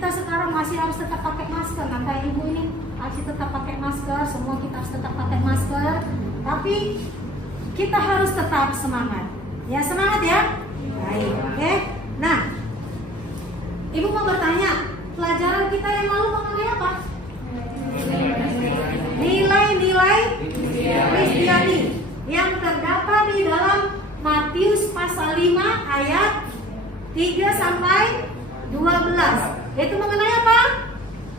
kita sekarang masih harus tetap pakai masker. Kan kayak ibu ini masih tetap pakai masker, semua kita harus tetap pakai masker. Tapi kita harus tetap semangat. Ya, semangat ya. Baik, oke. Nah, ibu mau bertanya, pelajaran kita yang lalu mengenai apa? Nilai-nilai Kristiani yang terdapat di dalam Matius pasal 5 ayat 3 sampai 12. Itu mengenai apa?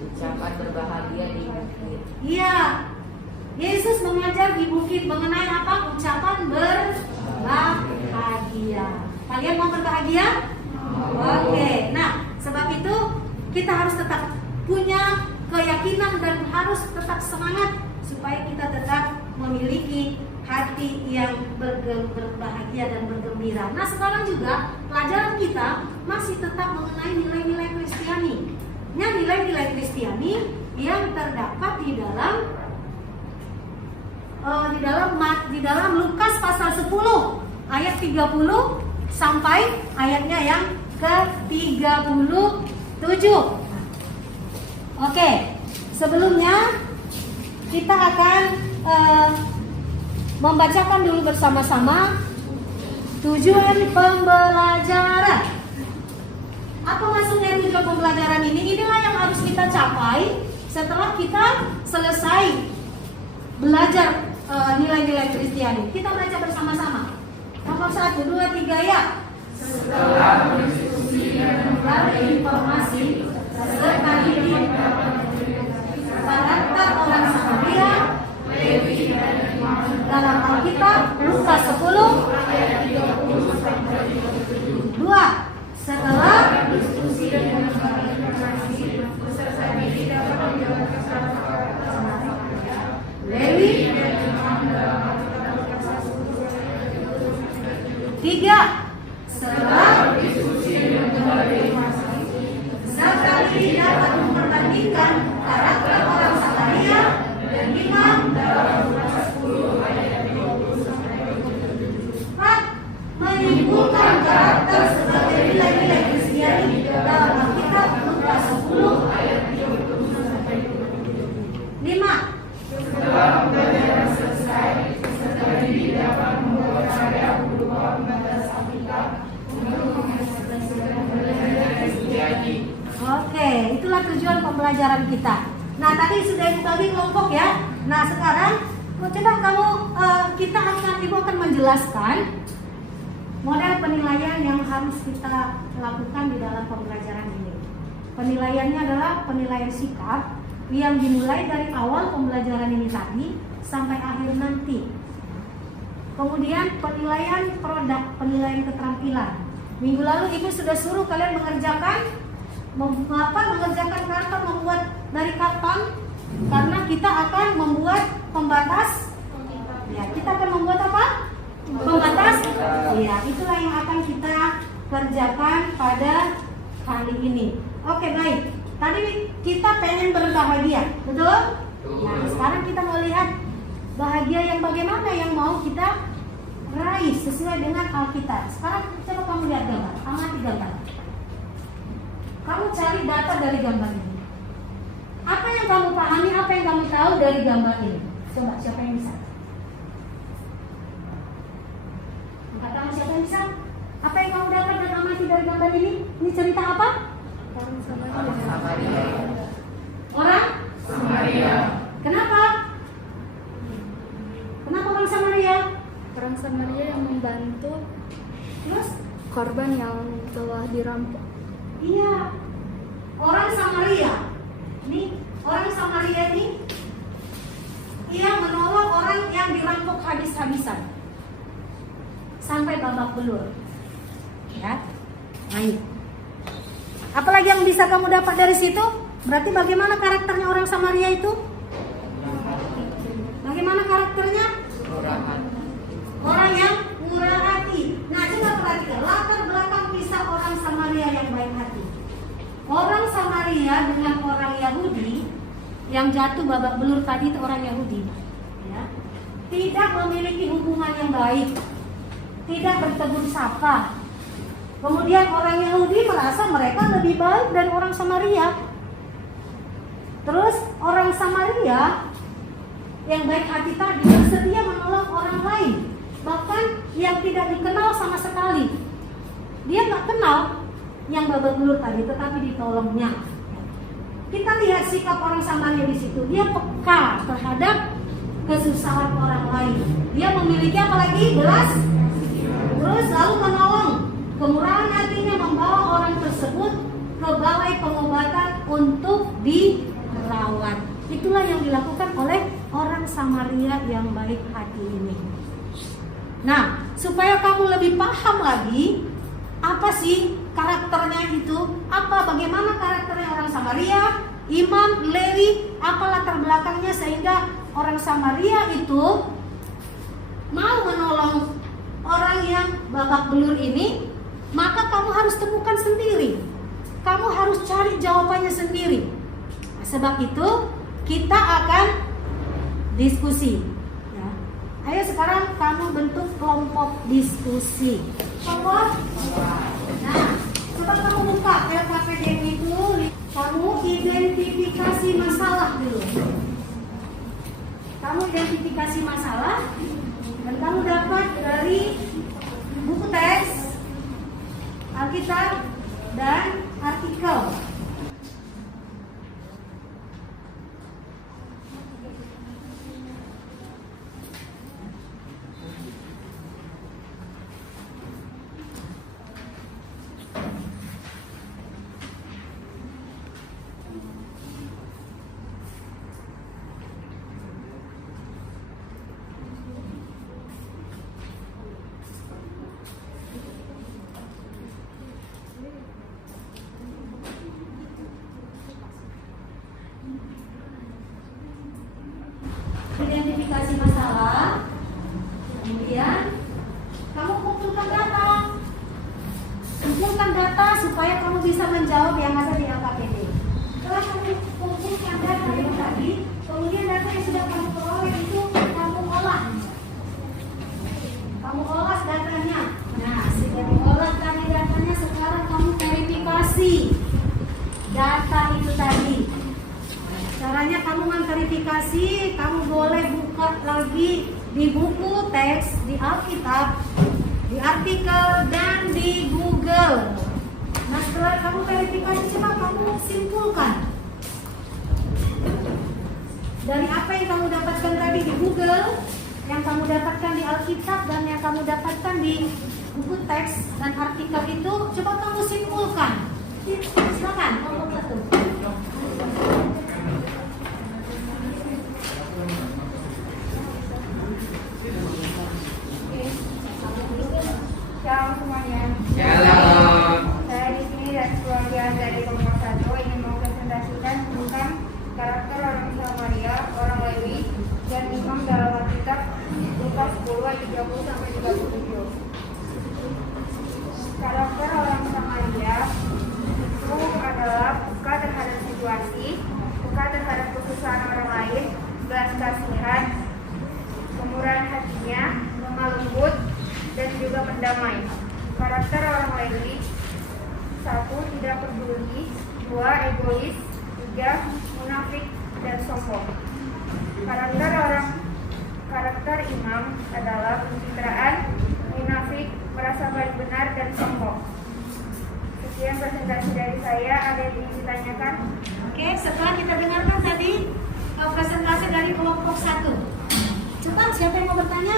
Ucapan berbahagia di bukit. Iya. Yesus mengajar di bukit mengenai apa? Ucapan berbahagia. Kalian mau berbahagia? Oke. Nah, sebab itu kita harus tetap punya keyakinan dan harus tetap semangat supaya kita tetap memiliki hati yang berbahagia dan bergembira. Nah, sekarang juga pelajaran kita masih tetap mengenai nilai-nilai Kristiani. Nah, nilai-nilai Kristiani yang terdapat di dalam Lukas pasal 10 ayat 30 sampai ayatnya yang ke-37. Oke, sebelumnya kita akan membacakan dulu bersama-sama tujuan pembelajaran. Apa maksudnya tujuan pembelajaran ini? Inilah yang harus kita capai setelah kita selesai belajar nilai-nilai Kristiani. Kita baca bersama-sama. Nomor 1, 2, 3 ya. Setelah berdiskusi dan informasi serta didik karakter orang Samaria dalam Alkitab Lukas 10 2. Setelah diskusi dan informasi beserta didik dapat menjawab Lewi 3. Setelah diskusi dan informasi serta didik dapat memperbandingkan karakter orang Samaria dan iman dalam Lukas 10 ayat 4. Menyimpulkan karakter sebagai nilai-nilai Kristiani dalam Alkitab Lukas 10 ayat 5. setelah pembelajaran selesai peserta didik dapat membuat karya berupa pembatas Alkitab untuk mengekspresikan pembelajaran Kristiani. Oke, itulah tujuan pembelajaran kita. Nah, tadi sudah ibu bagi kelompok ya. Nah, sekarang coba kamu ibu akan menjelaskan model penilaian yang harus kita lakukan di dalam pembelajaran ini. Penilaiannya adalah penilaian sikap yang dimulai dari awal pembelajaran ini tadi sampai akhir nanti. Kemudian penilaian produk, penilaian keterampilan. Minggu lalu ibu sudah suruh kalian mengerjakan karakter, membuat dari karton, karena kita akan membuat pembatas. Ya, kita akan membuat apa? Pembatas. Ya, itulah yang akan kita kerjakan pada kali ini. Oke, baik. Tadi kita pengen berbahagia, betul? Nah, sekarang kita mau lihat bahagia yang bagaimana yang mau kita raih sesuai dengan Alkitab. Sekarang coba kamu lihat gambar, amati gambar. Kamu cari data dari gambar ini. Apa yang kamu pahami, apa yang kamu tahu dari gambar ini? Coba, siapa yang bisa? Angkat tangan, siapa yang bisa? Apa yang kamu dapat dan amati dari gambar ini? Ini cerita apa? Orang Samaria. Kenapa? Kenapa orang Samaria? Orang Samaria yang membantu Terus? korban yang telah dirampok. Iya. Orang Samaria. Nih, orang Samaria ini ia menolong orang yang dirampok habis-habisan sampai babak belur. Ya. Baik. Apalagi yang bisa kamu dapat dari situ? Berarti bagaimana karakternya orang Samaria itu? Bagaimana karakternya? Orang yang murah hati. Nah, coba perhatikan latar belakang kisah orang Samaria yang baik hati. Orang Samaria dengan orang Yahudi yang jatuh babak belur tadi itu orang Yahudi, ya, tidak memiliki hubungan yang baik, tidak bertegur sapa, Kemudian orang Yahudi merasa mereka lebih baik dari orang Samaria. Terus orang Samaria yang baik hati tadi bersedia menolong orang lain, bahkan yang tidak dikenal sama sekali. Dia nggak kenal yang babak belur tadi, tetapi ditolongnya. Kita lihat sikap orang Samaria di situ. Dia peka terhadap kesusahan orang lain. Dia memiliki apa lagi? Belas. Terus lalu menolong. Kemurahan hatinya membawa orang tersebut ke balai pengobatan untuk dirawat. Itulah yang dilakukan oleh orang Samaria yang baik hati ini. Nah, supaya kamu lebih paham lagi apa sih karakternya itu, bagaimana karakternya orang Samaria, imam, Lewi, apa latar belakangnya sehingga orang Samaria itu mau menolong orang yang babak belur ini, maka kamu harus temukan sendiri. Kamu harus cari jawabannya sendiri. Nah, sebab itu kita akan diskusi. Ya. Ayo sekarang kamu bentuk kelompok diskusi. Kelompok. Nah, coba kamu buka LKPDN itu, kamu identifikasi masalah dulu. Kamu identifikasi masalah dan kamu dapat dari buku teks, Alkitab, dan artikel. Identifikasi masalah, kemudian kamu kumpulkan data supaya kamu bisa menjawab yang ada di LKPD. Setelah kamu kumpulkan data yang tadi, kemudian data yang sudah kamu peroleh itu kamu olah. Kamu olah datanya. Nah, sudah diolah tadi datanya, sekarang kamu verifikasi data itu tadi. Caranya kamu memverifikasi, kamu boleh buka lagi di buku teks, di Alkitab, di artikel, dan di Google. Nah, setelah kamu verifikasi, coba kamu simpulkan dari apa yang kamu dapatkan tadi di Google, yang kamu dapatkan di Alkitab, dan yang kamu dapatkan di buku teks dan artikel itu, coba kamu simpulkan. Silakan, kelompok satu. Shalom semuanya. Shalom. Saya di sini dari keluarga dari kelompok 1 ingin mempresentasikan tentang karakter orang Samaria, orang Lewi, dan imam dalam Alkitab Lukas 10 ayat 30 sampai 37. Karakter orang Samaria itu adalah peka terhadap situasi, peka terhadap kesusahan orang lain, belas kasihan, kemurahan hatinya, lemah lembut, dan juga pendamai. Karakter orang Lewi: 1. Tidak peduli, 2. Egois, 3. Munafik dan sombong. Karakter imam adalah pencitraan, munafik, merasa paling benar, dan sombong. Sekian presentasi dari saya. Ada yang ingin ditanyakan? Oke, setelah kita dengarkan tadi presentasi dari kelompok 1. Coba siapa yang mau bertanya?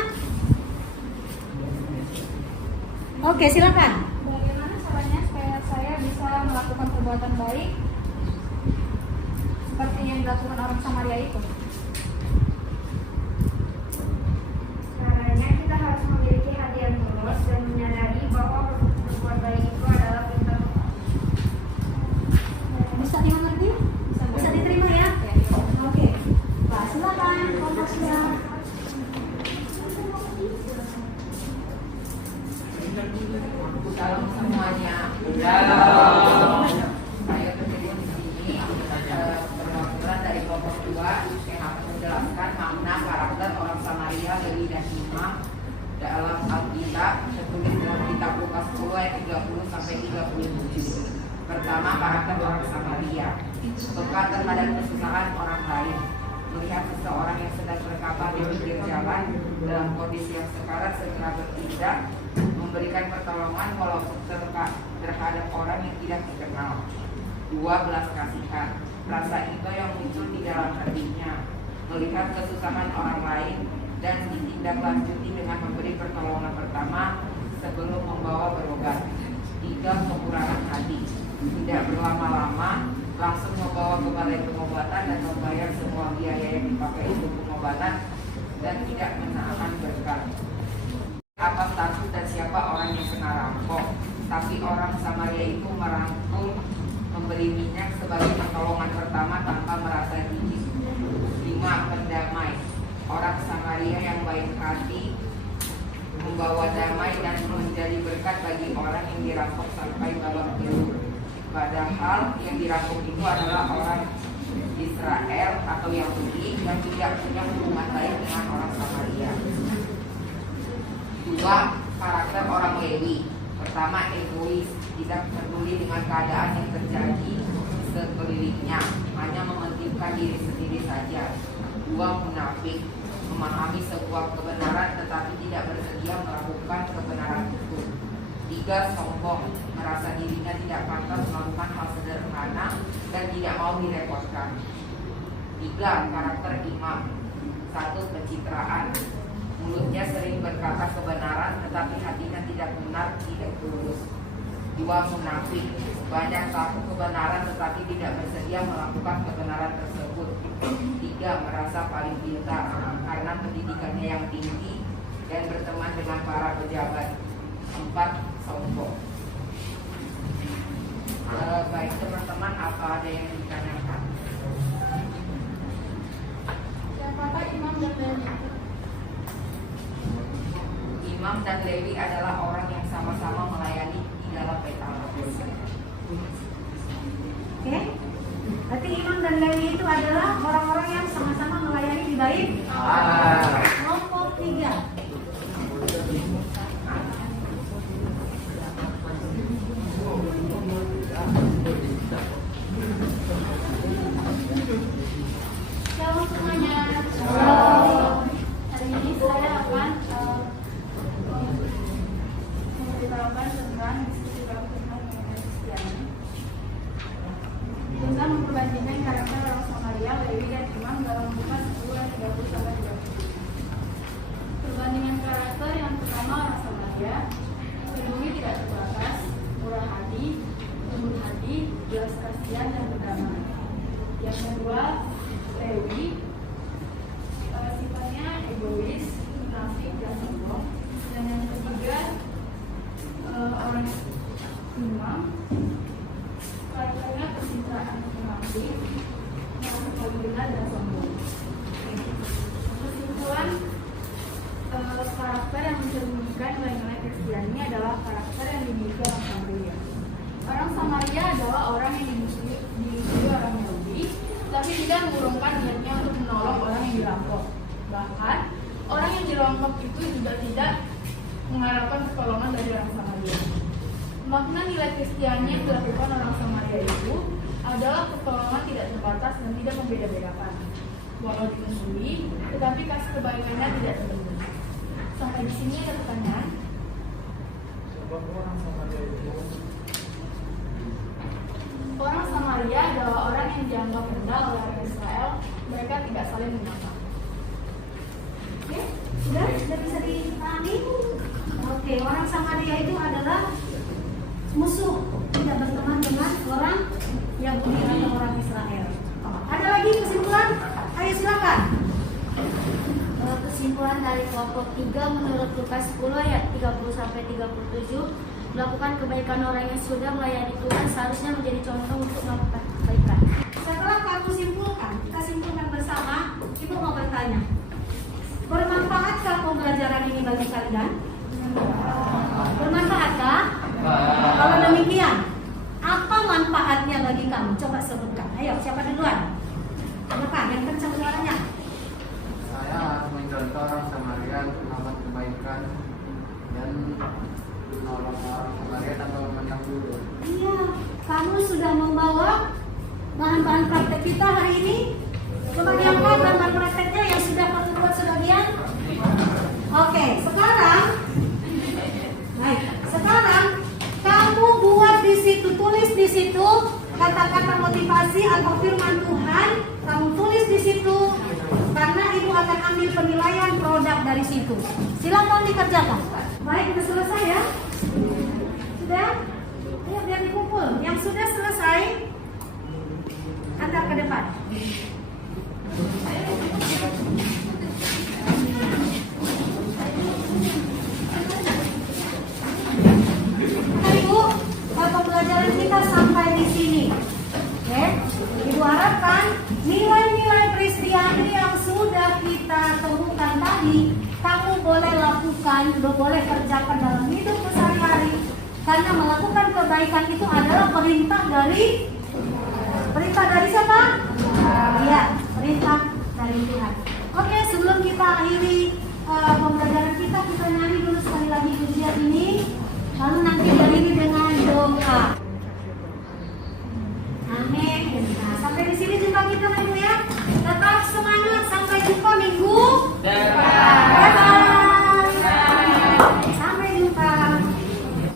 Oke, silakan. Bagaimana caranya supaya saya bisa melakukan perbuatan baik seperti yang dilakukan orang Samaria itu? Caranya kita harus memiliki hati yang tulus dan menyadari bahwa berbuat baik itu adalah perintah Tuhan. Bisa dimengerti? Bisa diterima ya? Oke. Pak, silakan kelompok silakan. Salam semuanya. Shalom. Saya bertemu di sini perwakilan dari kelompok 2 yang akan menjelaskan makna karakter orang Samaria, Lewi, dan imam dalam Alkitab tertulis dalam kitab Lukas 10 ayat 30 sampai 37. Pertama, karakter orang Samaria. Peka terhadap kesusahan orang lain. Melihat seseorang yang sedang berkapal di pinggir jalan dalam kondisi yang sekarat, segera bertindak memberikan pertolongan walaupun terhadap orang yang tidak dikenal. 2. Belas kasihan. Rasa itu yang muncul di dalam hatinya, melihat kesusahan orang lain dan ditindaklanjuti dengan memberi pertolongan pertama sebelum membawa berobat. 3. Kekurangan hati. Tidak berlama-lama, langsung membawa ke balai pengobatan dan membayar semua biaya yang dipakai untuk pengobatan dan tidak menahan berkat. Apa status dan siapa orang yang kena rampok? Tapi orang Samaria itu merangkul memberi minyak sebagai pertolongan pertama tanpa merasa jijik. 5. Pendamai. Orang Samaria yang baik hati membawa damai dan menjadi berkat bagi orang yang dirampok sampai babak belur. Padahal yang dirampok itu adalah orang Israel atau Yahudi yang tidak punya hubungan baik dengan orang Samaria. 2. Karakter orang Lewi. Pertama, egois, tidak peduli dengan keadaan yang terjadi sekelilingnya, hanya mementingkan diri sendiri saja. 2. Munafik, memahami sebuah kebenaran tetapi tidak bersedia melakukan kebenaran itu. 3. Sombong, merasa dirinya tidak pantas melakukan hal sederhana dan tidak mau direpotkan. 3. Karakter imam. 1. Pencitraan, mulutnya sering berkata kebenaran tetapi hatinya tidak benar, tidak tulus. 2. Munafik, banyak tahu kebenaran tetapi tidak bersedia melakukan kebenaran tersebut. 3. Merasa paling pintar karena pendidikannya yang tinggi dan berteman dengan para pejabat. 4. Sombong. Baik teman-teman, apa ada yang ditanyakan? Siapakah Imam dan Lewi? Imam dan Lewi adalah orang yang sama-sama melayani di dalam bait Allah. Oke? Berarti imam dan Lewi itu adalah orang-orang yang sama-sama melayani di bait Allah. Kelompok 3. Shalom semuanya. Hari ini saya akan memberitahukan tentang diskusi baptismal mengenai Kristiani. Tentang memperbandingkan karakter orang Samaria, Lewi, dan Imam dalam Lukas 10 ayat 30 sampai 37. Perbandingan karakter yang pertama orang Samaria, hidupnya tidak terbatas, murah hati, lembut hati, belas kasihan dan berdamai. Yang kedua, Lewi, sifatnya egois, munafik dan sombong. Dan yang ketiga, orang imam, karakternya pencitraan, munafik, kemudian dan sombong. Kesimpulan, karakter yang mencerminkan nilai-nilai Kristiani adalah karakter yang dimiliki orang Samaria. Orang Samaria adalah orang yang dimusuhi orang Yahudi, tapi tidak mengurungkan niatnya untuk menolong orang yang dirampok. Bahkan, orang yang dirampok itu juga tidak mengharapkan pertolongan dari orang Samaria. Makna nilai Kristiani yang dilakukan orang Samaria itu adalah pertolongan tidak terbatas dan tidak membeda-bedakan. Walau dimusuhi, tetapi kasih kebaikannya tidak terbendung. Sampai di sini ada pertanyaan. Orang Samaria adalah orang yang dianggap rendah oleh orang Israel. Mereka tidak saling menyapa. Oke, sudah bisa dipahami? Oke, orang Samaria itu adalah musuh, tidak berteman dengan orang Yahudi atau orang Israel. Ada lagi kesimpulan? Ayo silakan. Kesimpulan dari kelompok 3 menurut Lukas 10 ayat 30 sampai 37, melakukan kebaikan orang yang sudah melayani Tuhan seharusnya menjadi contoh untuk melakukan kebaikan. Setelah kamu simpulkan, kita simpulkan bersama. Ibu mau bertanya, bermanfaatkah pembelajaran ini bagi kalian? Bermanfaatkah? Kalau demikian, apa manfaatnya bagi kamu? Coba sebutkan. Ayo, siapa duluan? Silakan, yang kencang suaranya. Saya mencontoh orang Samaria untuk melakukan kebaikan bahan praktek kita hari ini? Coba diangkat bahan prakteknya yang sudah kamu buat sebagian. Oke, sekarang kamu buat di situ, tulis di situ kata-kata motivasi atau firman Tuhan. Kamu tulis di situ karena ibu akan ambil penilaian produk dari situ. Silakan dikerjakan. Baik, sudah selesai ya? Sudah? Ayo biar dikumpul. Yang sudah selesai antar ke depan. Ibu, pembelajaran kita sampai di sini. Oke, Ibu harapkan nilai-nilai Kristiani yang sudah kita temukan tadi, kamu boleh lakukan, boleh kerjakan dalam hidup sehari-hari. Karena melakukan kebaikan itu adalah perintah dari siapa? Iya, perintah dari Tuhan. Oke, sebelum kita akhiri pembelajaran kita nyanyi dulu sekali lagi pujian ini. Lalu nanti berdiri dengan doa.